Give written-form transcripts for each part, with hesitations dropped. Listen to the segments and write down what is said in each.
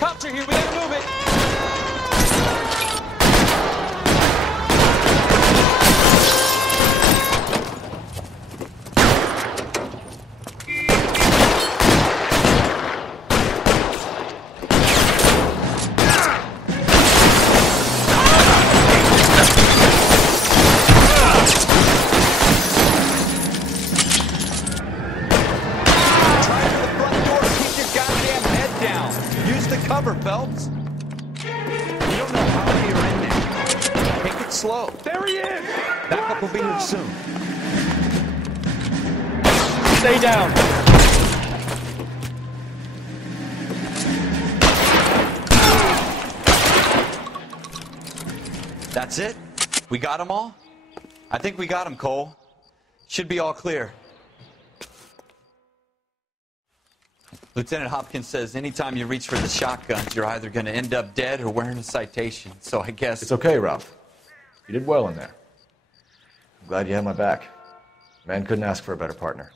Cops are here. We gotta move it. Phelps. You don't know how many are in there. Take it slow. There he is! Backup will be here soon. Stay down. That's it? We got them all? I think we got them, Cole. Should be all clear. Lieutenant Hopkins says anytime you reach for the shotguns, you're either going to end up dead or wearing a citation. So I guess... It's okay, Ralph. You did well in there. I'm glad you had my back. Man couldn't ask for a better partner.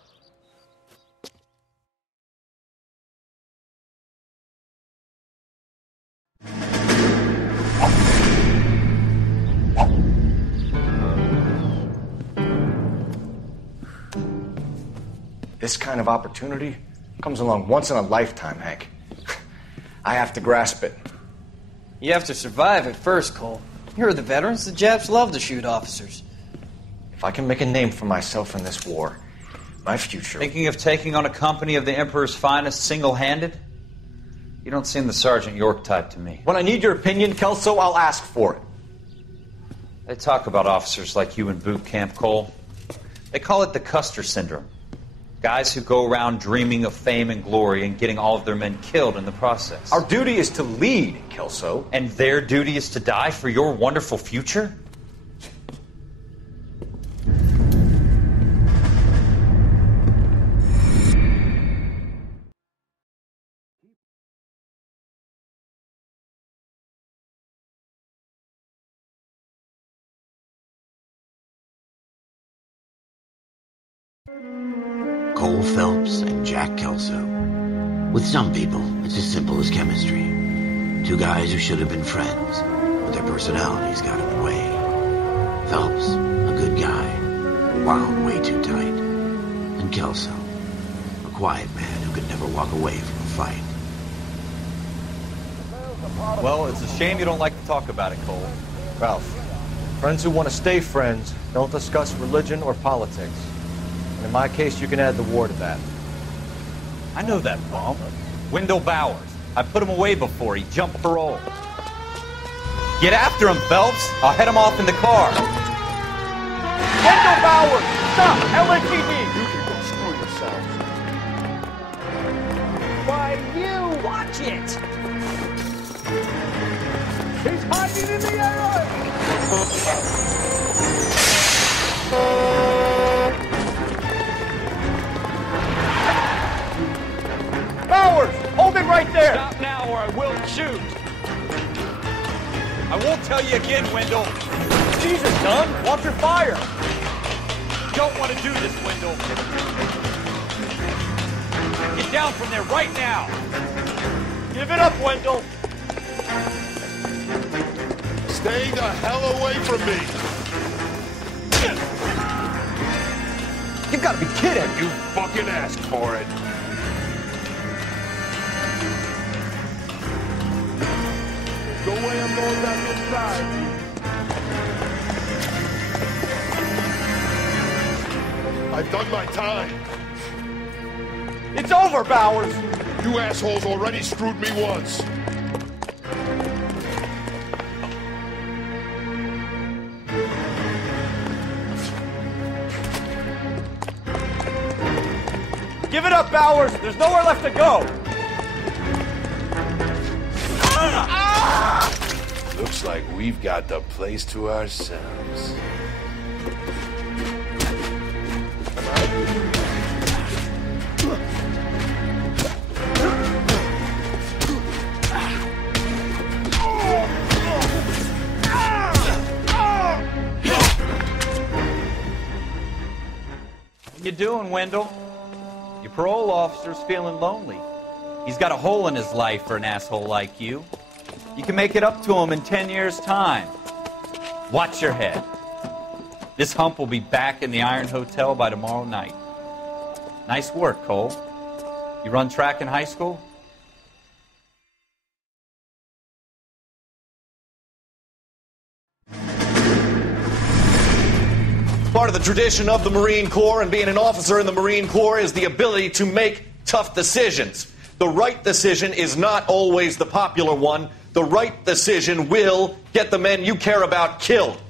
This kind of opportunity comes along once in a lifetime, Hank. I have to grasp it. You have to survive it first, Cole. You're the veterans. The Japs love to shoot officers. If I can make a name for myself in this war, my future... Thinking of taking on a company of the Emperor's finest single-handed? You don't seem the Sergeant York type to me. When I need your opinion, Kelso, I'll ask for it. They talk about officers like you in boot camp, Cole. They call it the Custer syndrome. Guys who go around dreaming of fame and glory and getting all of their men killed in the process. Our duty is to lead, Kelso. And their duty is to die for your wonderful future? Cole Phelps and Jack Kelso. With some people, it's as simple as chemistry. Two guys who should have been friends, but their personalities got in the way. Phelps, a good guy, wound way too tight. And Kelso, a quiet man who could never walk away from a fight. Well, it's a shame you don't like to talk about it, Cole. Ralph, friends who want to stay friends don't discuss religion or politics. In my case, you can add the war to that. I know that bum. Wendell Bowers. I put him away before. He jumped parole. Get after him, Phelps. I'll head him off in the car. Wendell Bowers! Stop! LAPD! You can go screw yourself. Why, you watch it! He's hiding in the area! Bowers! Hold it right there! Stop now or I will shoot. I won't tell you again, Wendell. Jesus, Dunn! Watch your fire! Don't want to do this, Wendell. Get down from there right now. Give it up, Wendell! Stay the hell away from me! You've got to be kidding! You fucking asked for it! Go away, I'm going back inside. I've done my time. It's over, Bowers! You assholes already screwed me once. Give it up, Bowers! There's nowhere left to go! Looks like we've got the place to ourselves. What you doing, Wendell? Your parole officer's feeling lonely. He's got a hole in his life for an asshole like you. You can make it up to him in 10 years' time. Watch your head. This hump will be back in the Iron Hotel by tomorrow night. Nice work, Cole. You run track in high school? Part of the tradition of the Marine Corps and being an officer in the Marine Corps is the ability to make tough decisions. The right decision is not always the popular one. The right decision will get the men you care about killed.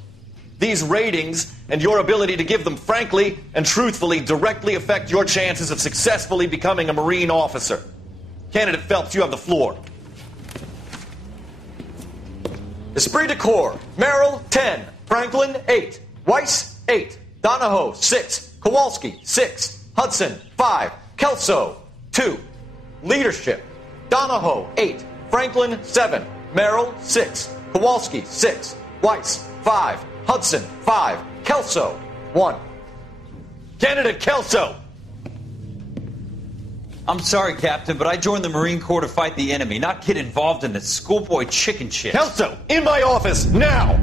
These ratings and your ability to give them frankly and truthfully directly affect your chances of successfully becoming a Marine officer. Candidate Phelps, you have the floor. Esprit de Corps, Merrill, 10. Franklin, 8. Weiss, 8. Donahoe, 6. Kowalski, 6. Hudson, 5. Kelso, 2. Leadership, Donahoe, 8. Franklin, 7. Merrill, 6. Kowalski, 6. Weiss, 5. Hudson, 5. Kelso, 1. Candidate Kelso. I'm sorry, Captain, but I joined the Marine Corps to fight the enemy, not get involved in this schoolboy chicken shit. Kelso, in my office, now!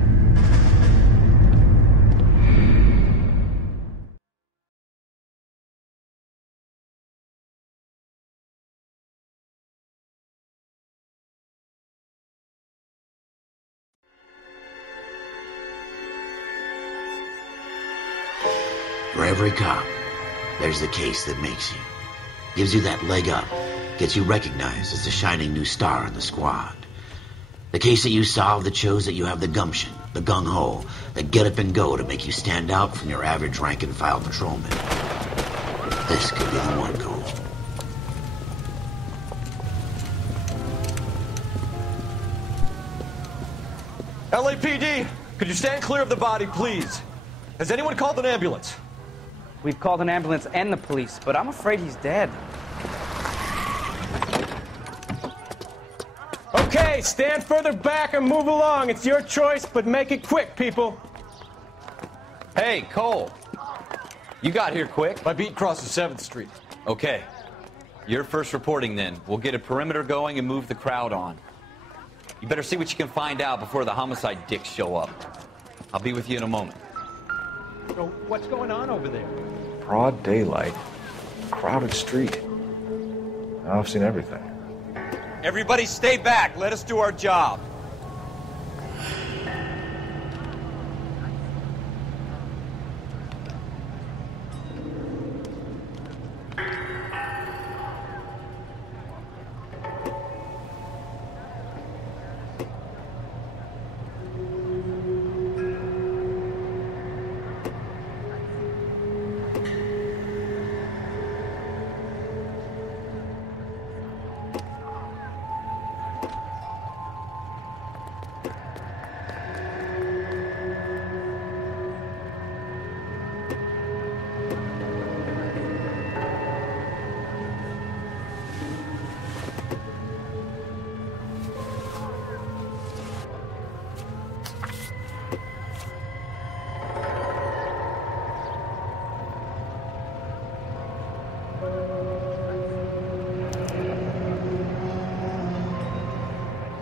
For every cop, there's the case that makes you. Gives you that leg up. Gets you recognized as the shining new star in the squad. The case that you solve that shows that you have the gumption, the gung-ho, the get up and go to make you stand out from your average rank-and-file patrolman. This could be the one, Cole. LAPD, could you stand clear of the body, please? Has anyone called an ambulance? We've called an ambulance and the police, but I'm afraid he's dead. Okay, stand further back and move along. It's your choice, but make it quick, people. Hey, Cole. You got here quick. My beat crosses 7th Street. Okay. You're first reporting then. We'll get a perimeter going and move the crowd on. You better see what you can find out before the homicide dicks show up. I'll be with you in a moment. So what's going on over there? Broad daylight. Crowded street. I've seen everything. Everybody stay back. Let us do our job.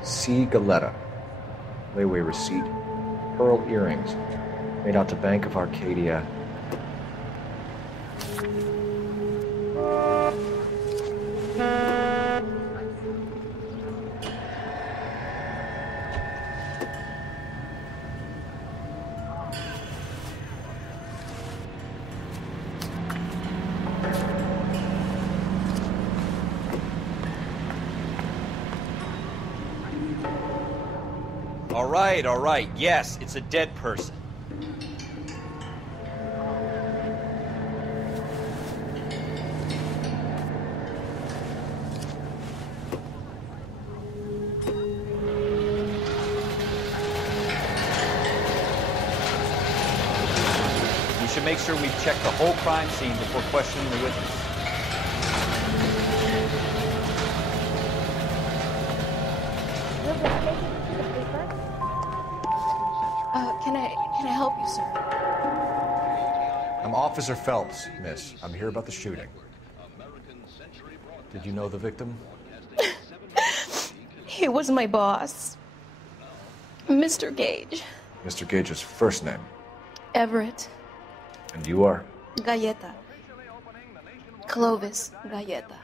C. Galetta. Layaway receipt. Pearl earrings. Made out to Bank of Arcadia. All right. Yes, it's a dead person. We should make sure we've checked the whole crime scene before questioning the witness. Can I help you, sir? I'm Officer Phelps, miss. I'm here about the shooting. Did you know the victim? He was my boss. Mr. Gage. Mr. Gage's first name. Everett. And you are? Galleta. Clovis Galleta.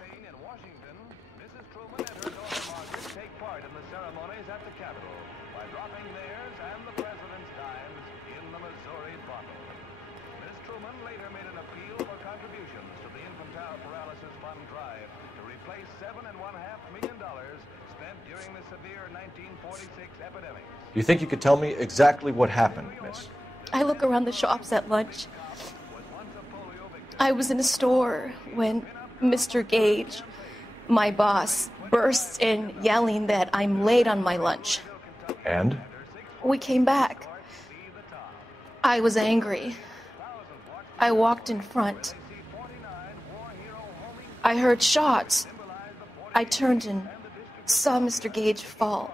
You think you could tell me exactly what happened, miss? I look around the shops at lunch. I was in a store when Mr. Gage, my boss, bursts in yelling that I'm late on my lunch. And? We came back. I was angry. I walked in front. I heard shots. I turned and saw Mr. Gage fall.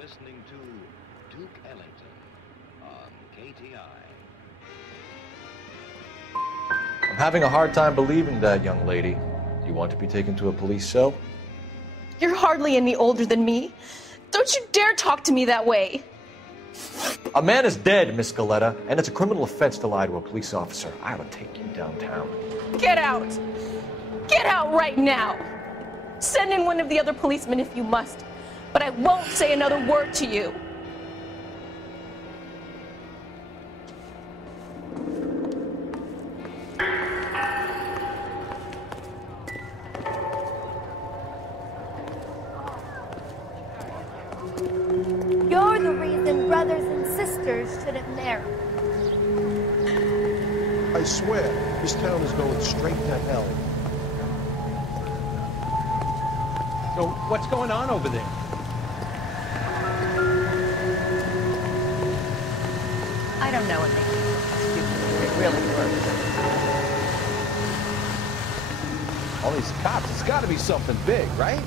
Listening to Duke Ellington on KTI. I'm having a hard time believing that, young lady. Do you want to be taken to a police cell? You're hardly any older than me. Don't you dare talk to me that way. A man is dead, Miss Galleta, and it's a criminal offense to lie to a police officer. I will take you downtown. Get out! Get out right now! Send in one of the other policemen if you must. But I won't say another word to you. You're the reason brothers and sisters shouldn't marry. I swear, this town is going straight to hell. So, what's going on over there? I don't know what makes you stupid. It really works. All these cops, it's got to be something big, right?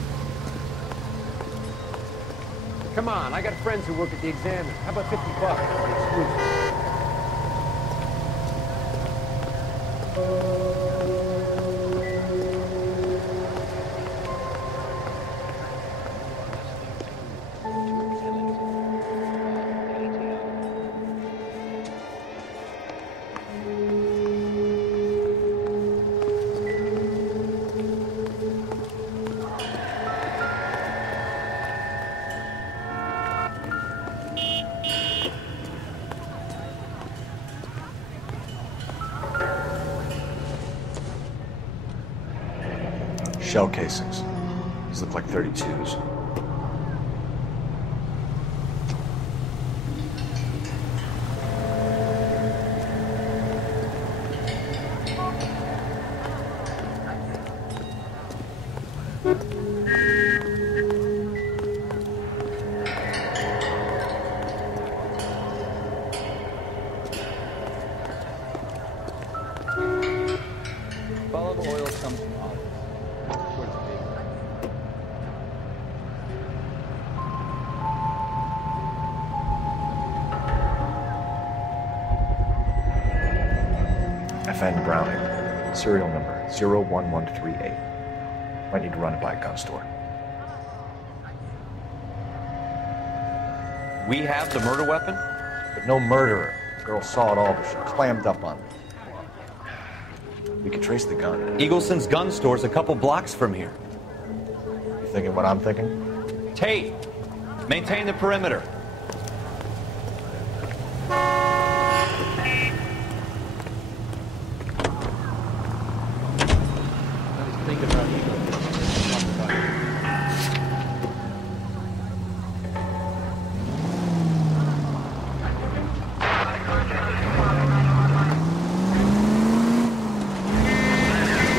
Come on, I got friends who work at the Examiner. How about $50 for the exclusive? Shell casings. These look like 32s. Follow the oil comes from olives. FN Browning. Serial number 01138. Might need to run it by a gun store. We have the murder weapon? But no murderer. The girl saw it all, but she clammed up on me. We could trace the gun. Eagleson's gun store's a couple blocks from here. You thinking what I'm thinking? Tate, maintain the perimeter.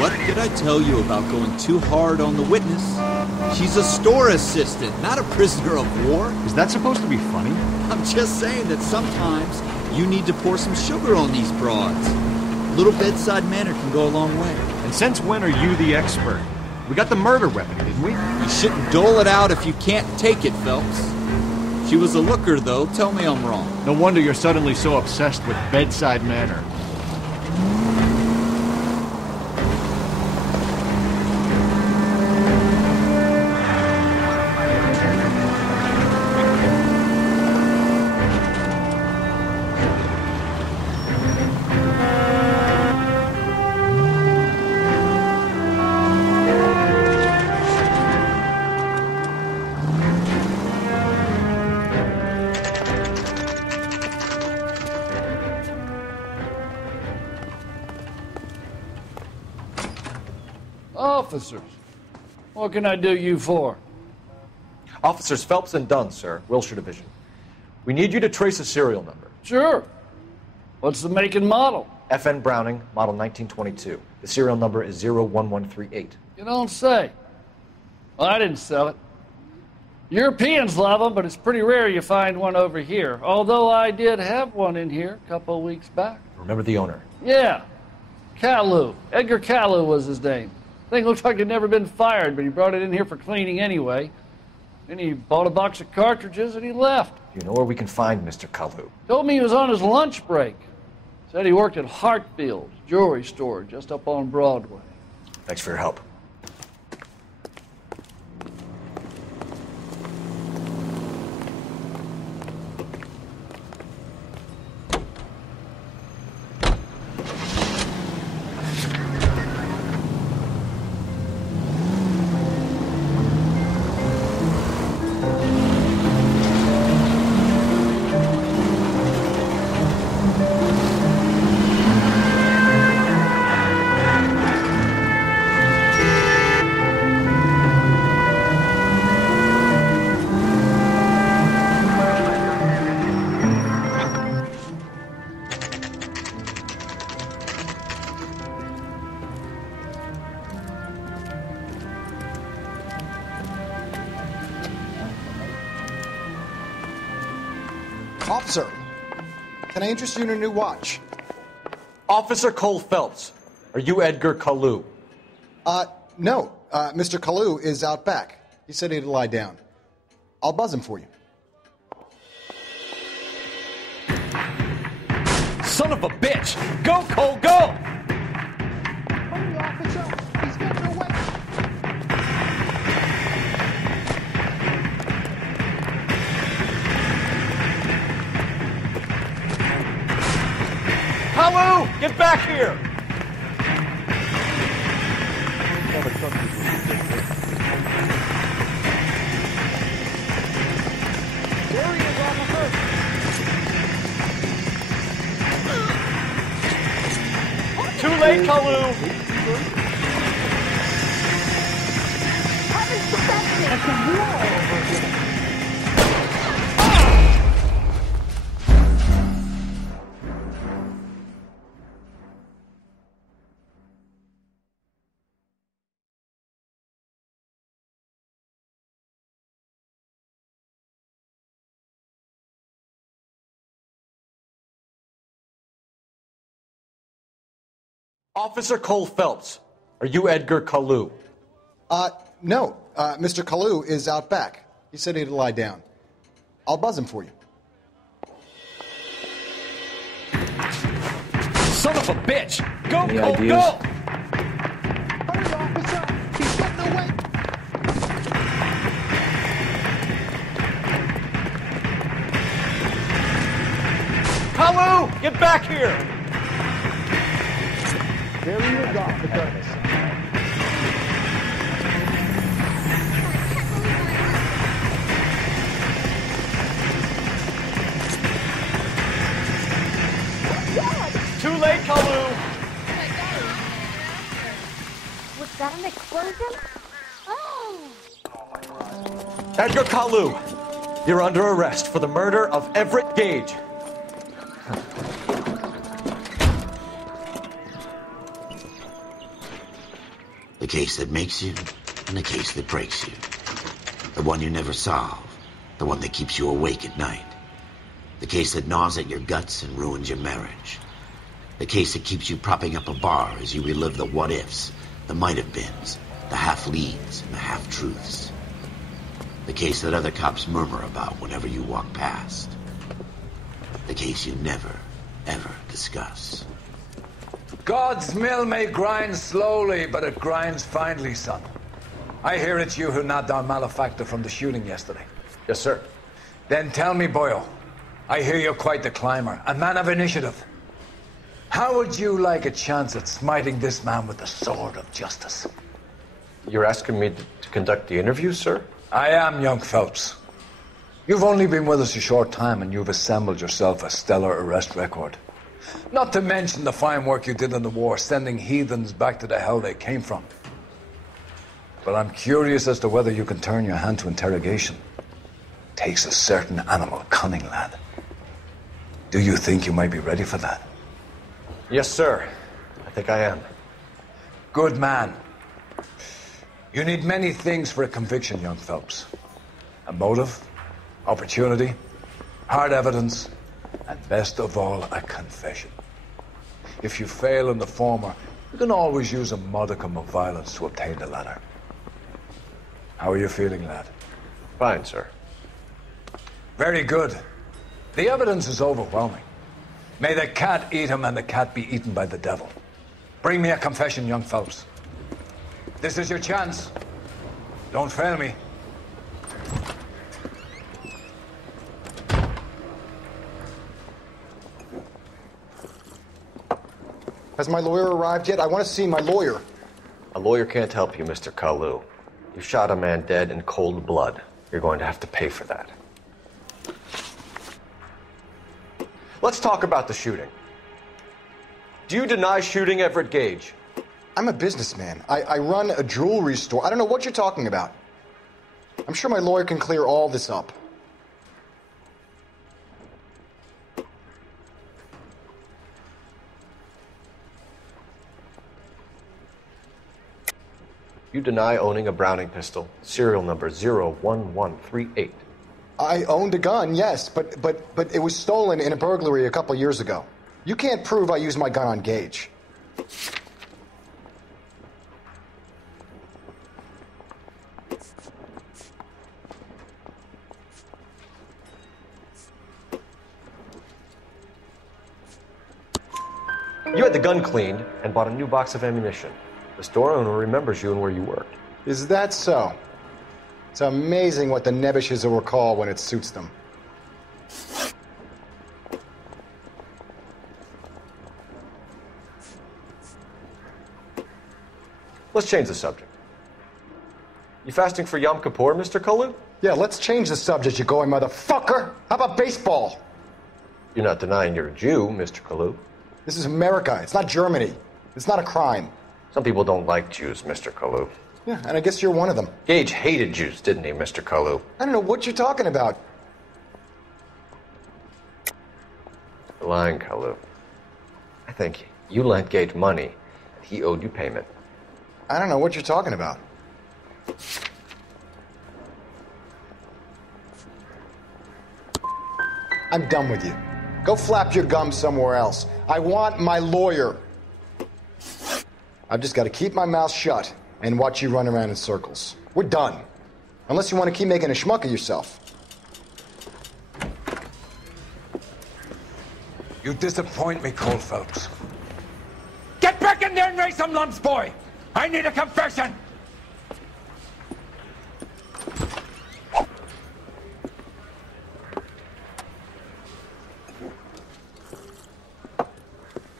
What did I tell you about going too hard on the witness? She's a store assistant, not a prisoner of war. Is that supposed to be funny? I'm just saying that sometimes you need to pour some sugar on these broads. A little bedside manner can go a long way. And since when are you the expert? We got the murder weapon, didn't we? You shouldn't dole it out if you can't take it, Phelps. She was a looker, though. Tell me I'm wrong. No wonder you're suddenly so obsessed with bedside manner. Officers, what can I do you for? Officers Phelps and Dunn, sir, Wilshire Division. We need you to trace a serial number. Sure. What's the make and model? FN Browning, model 1922. The serial number is 01138. You don't say. Well, I didn't sell it. Europeans love them, but it's pretty rare you find one over here. Although I did have one in here a couple of weeks back. Remember the owner? Yeah. Kalu. Edgar Kalu was his name. Thing looked like he'd never been fired, but he brought it in here for cleaning anyway. Then he bought a box of cartridges and he left. You know where we can find Mr. Kalu? Told me he was on his lunch break. Said he worked at Hartfield's jewelry store just up on Broadway. Thanks for your help. Officer, can I interest you in a new watch? Officer Cole Phelps, are you Edgar Kalu? No. Mr. Kalu is out back. He said he'd lie down. I'll buzz him for you. Son of a bitch! Go, Cole, go! Hurry, officer! He's getting away! Kalu, get back here! There he is, officer! Too late, Kalu! Officer Cole Phelps, are you Edgar Kalu? No. Mr. Kalu is out back. He said he'd lie down. I'll buzz him for you. Son of a bitch! Go, Any Cole, ideas? go! Hurry, officer! He's getting away! Kalu, get back here! There he is, officer. Too late, Kalu! Was that an explosion? Oh! Edgar Kalu, you're under arrest for the murder of Everett Gage. The case that makes you and the case that breaks you. The one you never solve. The one that keeps you awake at night. The case that gnaws at your guts and ruins your marriage. The case that keeps you propping up a bar as you relive the what-ifs, the might-have-beens, The half-leads and the half-truths. The case that other cops murmur about whenever you walk past. The case you never, ever discuss. God's mill may grind slowly, but it grinds finely, son. I hear it's you who nabbed our malefactor from the shooting yesterday. Yes, sir. Then tell me, boyo, I hear you're quite the climber, a man of initiative. How would you like a chance at smiting this man with the sword of justice? You're asking me to conduct the interview, sir? I am, young Phelps. You've only been with us a short time and you've assembled yourself a stellar arrest record. Not to mention the fine work you did in the war, sending heathens back to the hell they came from. But I'm curious as to whether you can turn your hand to interrogation. Takes a certain animal cunning, lad. Do you think you might be ready for that? Yes, sir. I think I am. Good man. You need many things for a conviction, young Phelps. A motive, opportunity, hard evidence, and best of all, a confession. If you fail in the former, you can always use a modicum of violence to obtain the latter. How are you feeling, lad? Fine, sir. Very good. The evidence is overwhelming. May the cat eat him and the cat be eaten by the devil. Bring me a confession, young Phelps. This is your chance. Don't fail me. Has my lawyer arrived yet? I want to see my lawyer. A lawyer can't help you, Mr. Kalu. You shot a man dead in cold blood. You're going to have to pay for that. Let's talk about the shooting. Do you deny shooting Everett Gage? I'm a businessman. I run a jewelry store. I don't know what you're talking about. I'm sure my lawyer can clear all this up. You deny owning a Browning pistol, serial number 01138. I owned a gun, yes, but it was stolen in a burglary a couple years ago. You can't prove I used my gun on Gage. You had the gun cleaned and bought a new box of ammunition. The store owner remembers you and where you worked. Is that so? It's amazing what the Nebbishes will recall when it suits them. Let's change the subject. You fasting for Yom Kippur, Mr. Kalu? Yeah, let's change the subject, you going motherfucker. How about baseball? You're not denying you're a Jew, Mr. Kalu. This is America. It's not Germany. It's not a crime. Some people don't like Jews, Mr. Kalu. Yeah, and I guess you're one of them. Gage hated Jews, didn't he, Mr. Kalu? I don't know what you're talking about. You're lying, Kalu. I think you lent Gage money, and he owed you payment. I don't know what you're talking about. I'm done with you. Go flap your gums somewhere else. I want my lawyer. I've just got to keep my mouth shut and watch you run around in circles. We're done. Unless you want to keep making a schmuck of yourself. You disappoint me, Cole Phelps. Get back in there and raise some lumps, boy! I need a confession!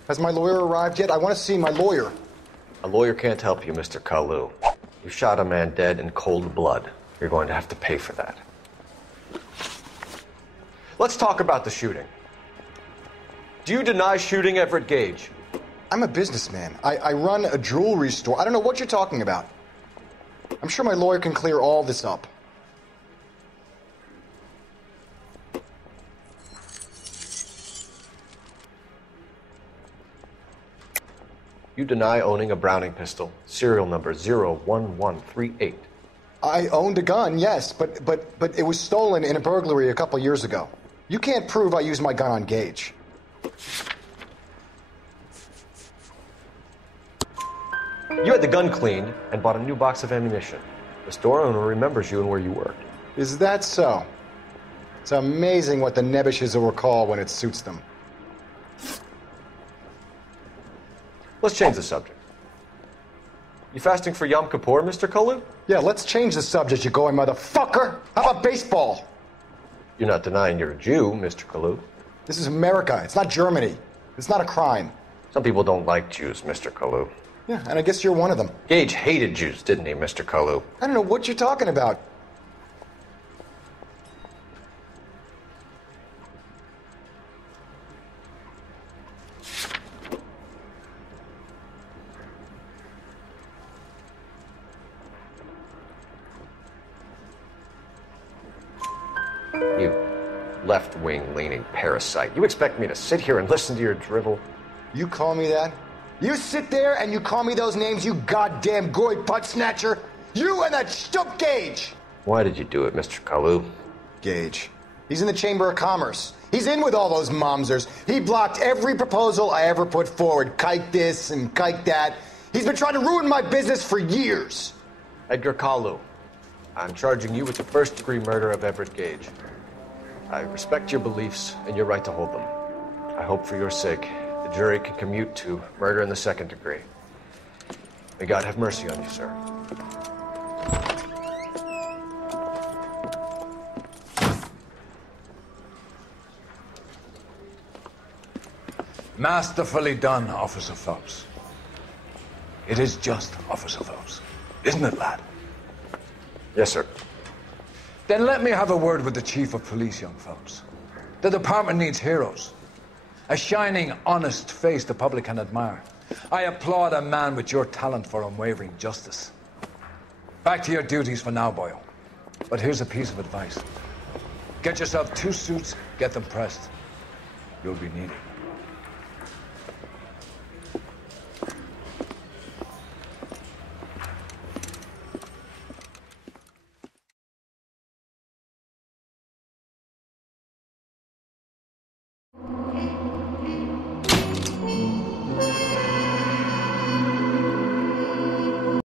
Has my lawyer arrived yet? I want to see my lawyer. A lawyer can't help you, Mr. Kalu. You shot a man dead in cold blood. You're going to have to pay for that. Let's talk about the shooting. Do you deny shooting Everett Gage? I'm a businessman. I run a jewelry store. I don't know what you're talking about. I'm sure my lawyer can clear all this up. You deny owning a Browning pistol, serial number 01138. I owned a gun, yes, but it was stolen in a burglary a couple years ago. You can't prove I used my gun on Gage. You had the gun cleaned and bought a new box of ammunition. The store owner remembers you and where you worked. Is that so? It's amazing what the nebbishes will recall when it suits them. Let's change the subject. You fasting for Yom Kippur, Mr. Kalu? Yeah, let's change the subject, you going motherfucker. How about baseball? You're not denying you're a Jew, Mr. Kalu. This is America. It's not Germany. It's not a crime. Some people don't like Jews, Mr. Kalu. Yeah, and I guess you're one of them. Gage hated Jews, didn't he, Mr. Kalu? I don't know what you're talking about. You left-wing leaning parasite. You expect me to sit here and listen to your drivel? You call me that? You sit there and you call me those names, you goddamn goy putt snatcher? You and that stup Gage! Why did you do it, Mr. Kalu? Gage. He's in the Chamber of Commerce. He's in with all those momsers. He blocked every proposal I ever put forward. Kike this and kike that. He's been trying to ruin my business for years. Edgar Kalu, I'm charging you with the first-degree murder of Everett Gage. I respect your beliefs and your right to hold them. I hope for your sake the jury can commute to murder in the second degree. May God have mercy on you, sir. Masterfully done, Officer Phelps. It is just, Officer Phelps. Isn't it, lad? Yes, sir. Then let me have a word with the Chief of Police, young Phelps. The department needs heroes. A shining, honest face the public can admire. I applaud a man with your talent for unwavering justice. Back to your duties for now, boyo. But here's a piece of advice. Get yourself 2 suits, get them pressed. You'll be needed.